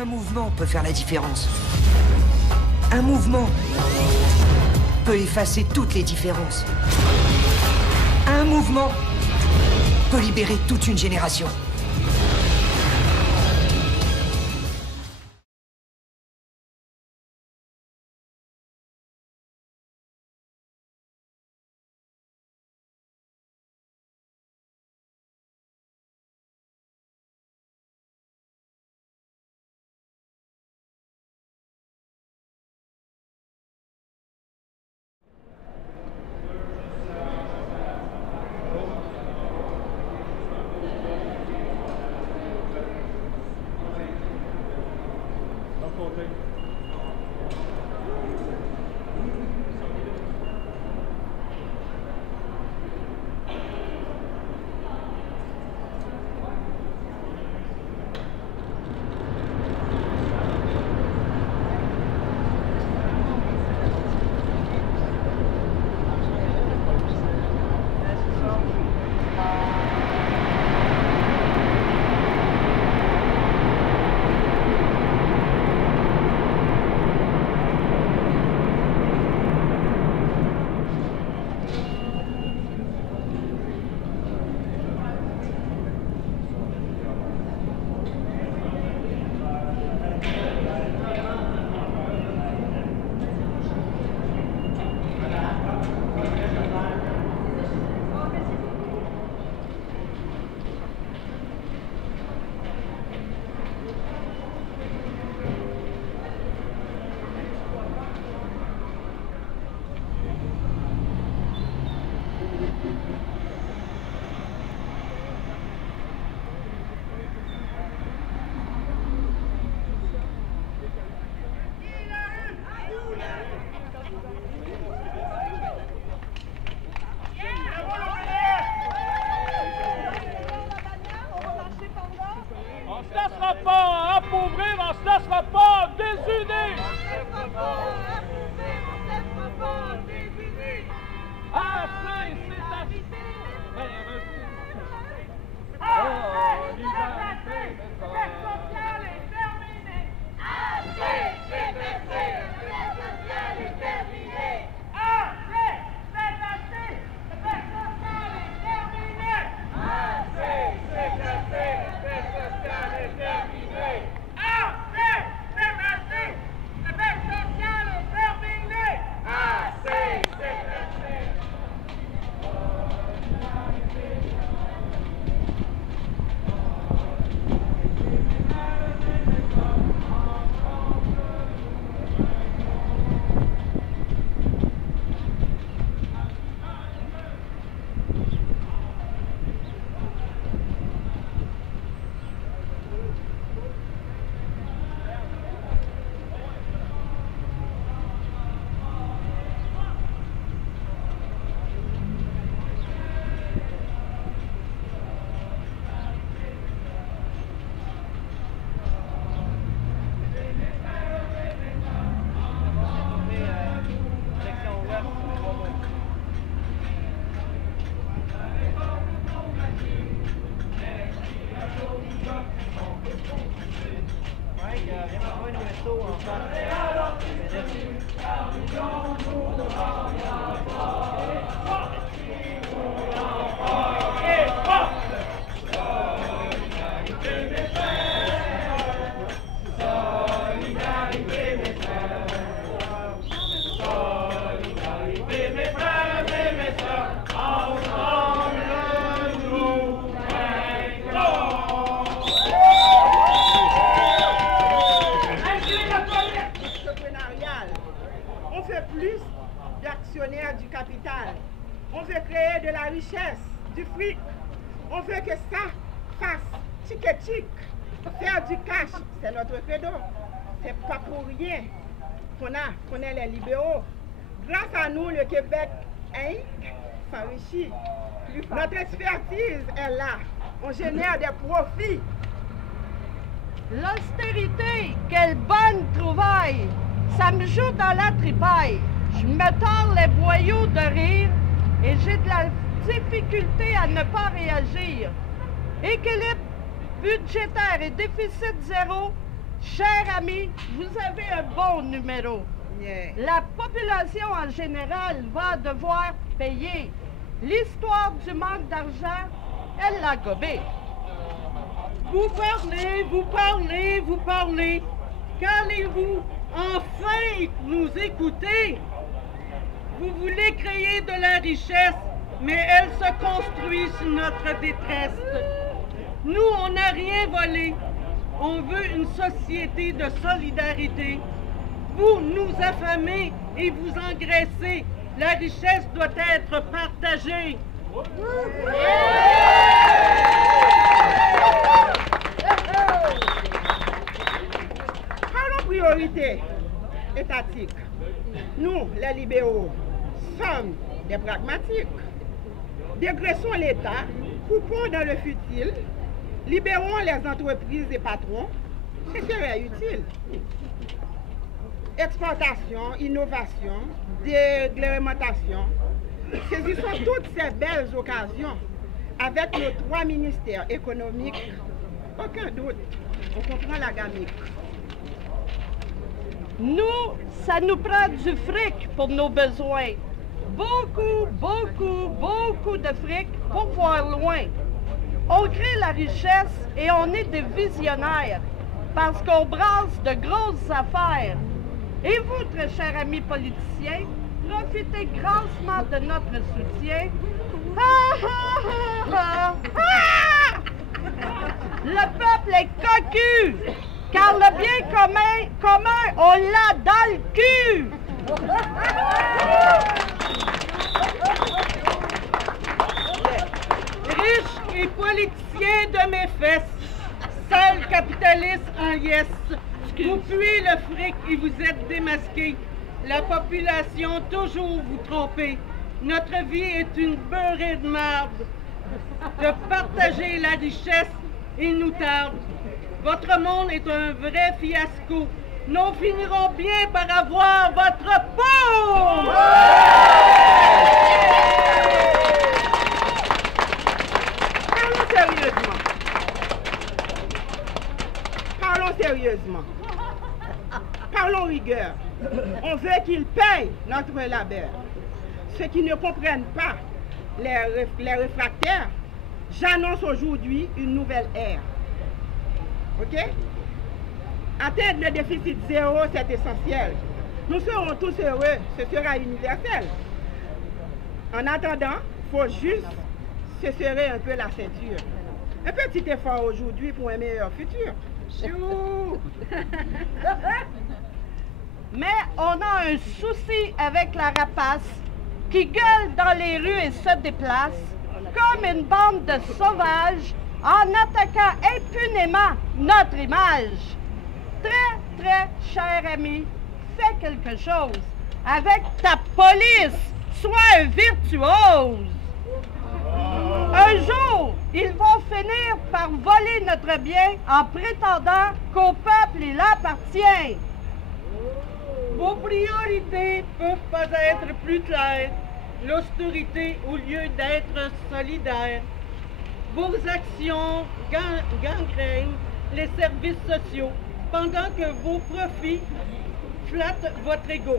Un mouvement peut faire la différence. Un mouvement peut effacer toutes les différences. Un mouvement peut libérer toute une génération. qu'on est les libéraux. Grâce à nous, le Québec s'enrichit. Notre expertise est là. On génère des profits. L'austérité, quelle bonne trouvaille! Ça me joue dans la tripaille. Je me tords les boyaux de rire et j'ai de la difficulté à ne pas réagir. Équilibre budgétaire et déficit zéro, Chers amis, vous avez un bon numéro. Yeah. La population en général va devoir payer. L'histoire du manque d'argent, elle l'a gobé. Vous parlez, vous parlez, vous parlez. Qu'allez-vous enfin nous écouter? Vous voulez créer de la richesse, mais elle se construit sur notre détresse. Nous, on n'a rien volé. On veut une société de solidarité. Vous nous affamez et vous engraissez. La richesse doit être partagée. Parlons priorité étatique. Nous, les libéraux, sommes des pragmatiques. Dégraissons l'État, coupons dans le futile, libérons les entreprises et patrons, ce serait utile. Exportation, innovation, déréglementation, saisissons toutes ces belles occasions avec nos 3 ministères économiques. Aucun doute, on comprend la gamique. Nous, ça nous prend du fric pour nos besoins. Beaucoup, beaucoup, beaucoup de fric pour voir loin. On crée la richesse et on est des visionnaires parce qu'on brasse de grosses affaires. Et vous, très chers amis politiciens, profitez grassement de notre soutien. Le peuple est cocu, car le bien commun, on l'a dans le cul. Riches et politiciens de mes fesses, sales capitalistes en liesse, vous puez le fric et vous êtes démasqués. La population toujours vous trompez. Notre vie est une beurrée de marde. De partager la richesse, il nous tarde. Votre monde est un vrai fiasco. Nous finirons bien par avoir votre peau! Parlons sérieusement. Parlons sérieusement. Parlons rigueur. On veut qu'ils payent notre labeur. Ceux qui ne comprennent pas les réfractaires, j'annonce aujourd'hui une nouvelle ère. OK? Atteindre le déficit zéro, c'est essentiel. Nous serons tous heureux, ce sera universel. En attendant, il faut juste se serrer un peu la ceinture. Un petit effort aujourd'hui pour un meilleur futur. Chou! Mais on a un souci avec la rapace qui gueule dans les rues et se déplace comme une bande de sauvages en attaquant impunément notre image. Très, très cher ami, fais quelque chose. Avec ta police, sois un virtuose. Un jour, ils vont finir par voler notre bien en prétendant qu'au peuple il appartient. Vos priorités peuvent pas être plus claires. L'austérité au lieu d'être solidaire. Vos actions gangrènent les services sociaux pendant que vos profits flattent votre ego.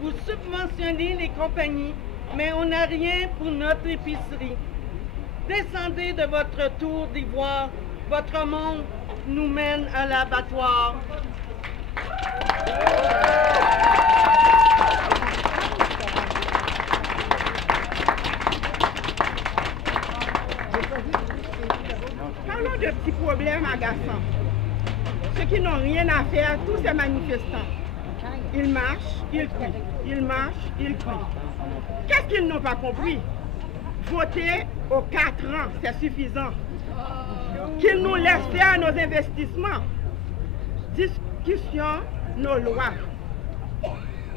Vous subventionnez les compagnies, mais on n'a rien pour notre épicerie. Descendez de votre tour d'ivoire. Votre monde nous mène à l'abattoir. Parlons de petits problèmes agaçants. Ceux qui n'ont rien à faire, tous ces manifestants. Ils marchent, ils crient. Ils marchent, ils crient. Qu'est-ce qu'ils n'ont pas compris? Voter aux 4 ans, c'est suffisant. Qu'ils nous laissent faire nos investissements. Discussion, nos lois.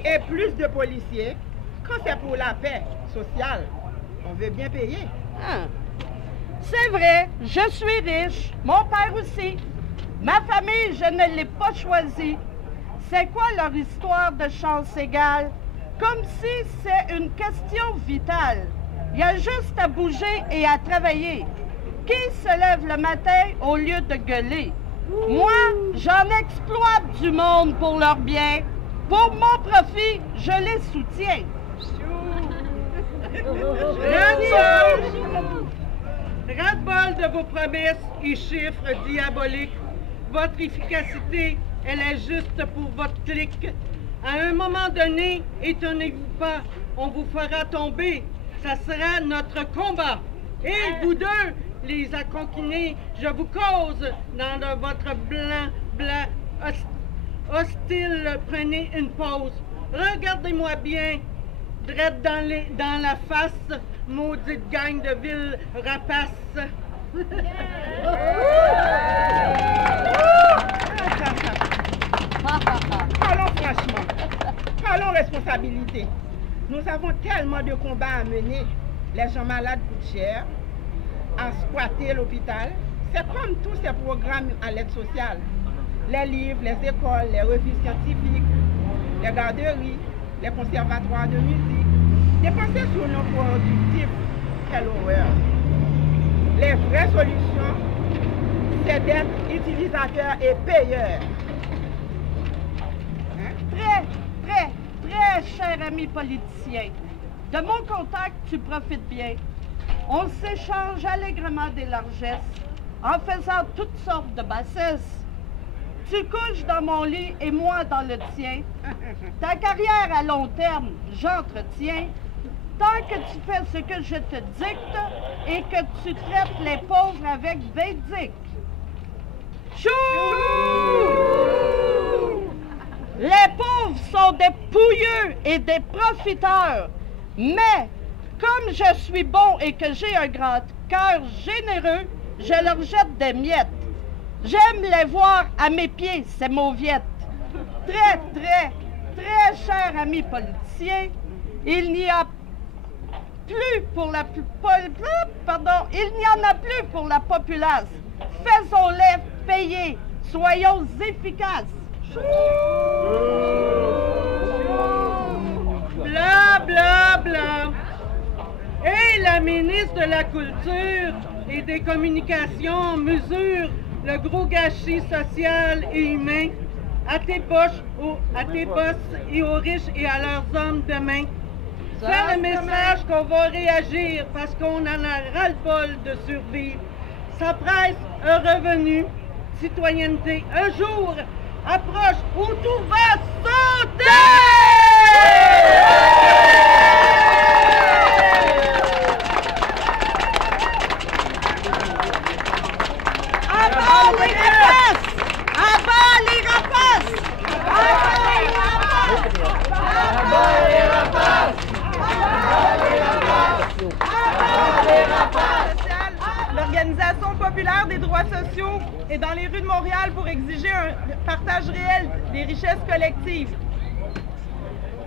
Et plus de policiers, quand c'est pour la paix sociale, on veut bien payer. Ah. C'est vrai, je suis riche, mon père aussi. Ma famille, je ne l'ai pas choisie. C'est quoi leur histoire de chance égale? Comme si c'est une question vitale. Il y a juste à bouger et à travailler. Qui se lève le matin au lieu de gueuler? Moi, j'en exploite du monde pour leur bien. Pour mon profit, je les soutiens. Ras-le-bol de vos promesses et chiffres diaboliques. Votre efficacité, elle est juste pour votre clique. À un moment donné, étonnez-vous pas, on vous fera tomber. Ça sera notre combat. Et vous deux, les acoquinés, je vous cause dans votre blanc hostile, prenez une pause. Regardez-moi bien, drette dans la face, maudite gang de villes rapaces. Parlons franchement. Parlons responsabilité. Nous avons tellement de combats à mener. Les gens malades coûtent cher. À squatter l'hôpital. C'est comme tous ces programmes à l'aide sociale. Les livres, les écoles, les revues scientifiques, les garderies, les conservatoires de musique. Dépenser sur nos productifs, quelle horreur. Les vraies solutions, c'est d'être utilisateur et payeur. Très cher ami politicien. De mon contact, tu profites bien. On s'échange allègrement des largesses en faisant toutes sortes de bassesses. Tu couches dans mon lit et moi dans le tien. Ta carrière à long terme, j'entretiens. Tant que tu fais ce que je te dicte et que tu traites les pauvres avec véridique. Chou! Les pauvres sont des pouilleux et des profiteurs. Mais, comme je suis bon et que j'ai un grand cœur généreux, je leur jette des miettes. J'aime les voir à mes pieds, ces mauviettes. Très cher ami politicien, il n'y a plus pour la il n'y en a plus pour la populace. Faisons-les payer, soyons efficaces. Bla. Et la ministre de la Culture et des Communications mesure le gros gâchis social et humain à tes boss et aux riches et à leurs hommes demain. C'est le message qu'on va réagir parce qu'on en a ras-le-bol de survivre. Ça presse un revenu, citoyenneté, un jour approche où tout va sauter! L'Organisation populaire des droits sociaux est dans les rues de Montréal pour exiger un partage réel des richesses collectives.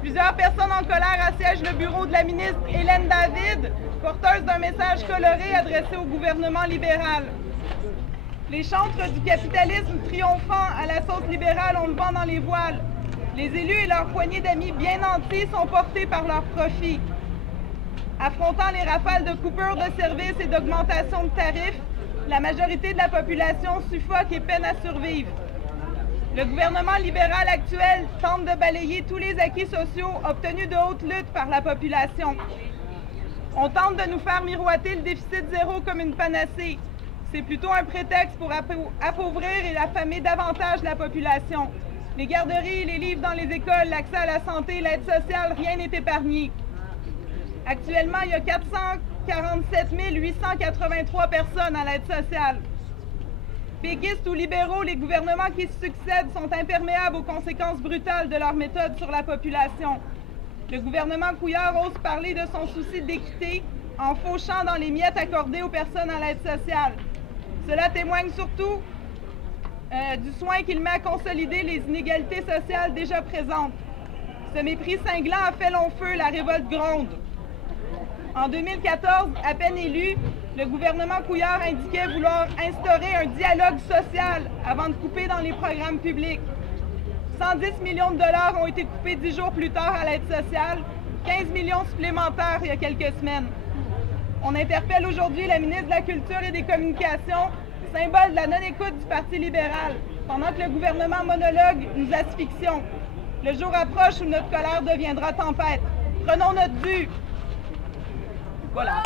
Plusieurs personnes en colère assiègent le bureau de la ministre Hélène David, porteuse d'un message coloré adressé au gouvernement libéral. Les chantres du capitalisme triomphant à la sauce libérale, on le vend dans les voiles. Les élus et leurs poignées d'amis bien nantis sont portés par leurs profits. Affrontant les rafales de coupures de services et d'augmentation de tarifs, la majorité de la population suffoque et peine à survivre. Le gouvernement libéral actuel tente de balayer tous les acquis sociaux obtenus de haute lutte par la population. On tente de nous faire miroiter le déficit zéro comme une panacée. C'est plutôt un prétexte pour appauvrir et affamer davantage la population. Les garderies, les livres dans les écoles, l'accès à la santé, l'aide sociale, rien n'est épargné. Actuellement, il y a 447 883 personnes à l'aide sociale. Péquistes ou libéraux, les gouvernements qui se succèdent sont imperméables aux conséquences brutales de leurs méthodes sur la population. Le gouvernement Couillard ose parler de son souci d'équité en fauchant dans les miettes accordées aux personnes à l'aide sociale. Cela témoigne surtout du soin qu'il met à consolider les inégalités sociales déjà présentes. Ce mépris cinglant a fait long feu, la révolte gronde. En 2014, à peine élu, le gouvernement Couillard indiquait vouloir instaurer un dialogue social avant de couper dans les programmes publics. 110 millions de dollars ont été coupés 10 jours plus tard à l'aide sociale, 15 millions supplémentaires il y a quelques semaines. On interpelle aujourd'hui la ministre de la Culture et des Communications symbole de la non-écoute du Parti libéral, pendant que le gouvernement monologue, nous asphyxions. Le jour approche où notre colère deviendra tempête. Prenons notre dû. Voilà.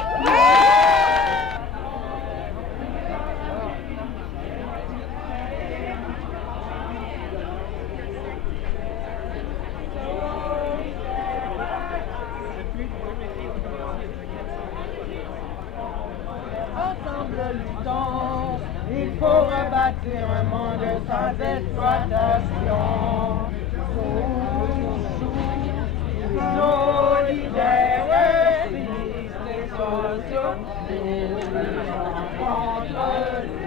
Ensemble luttons, il faut rebâtir un monde sans exploitation. Solidaires, les sociaux, contre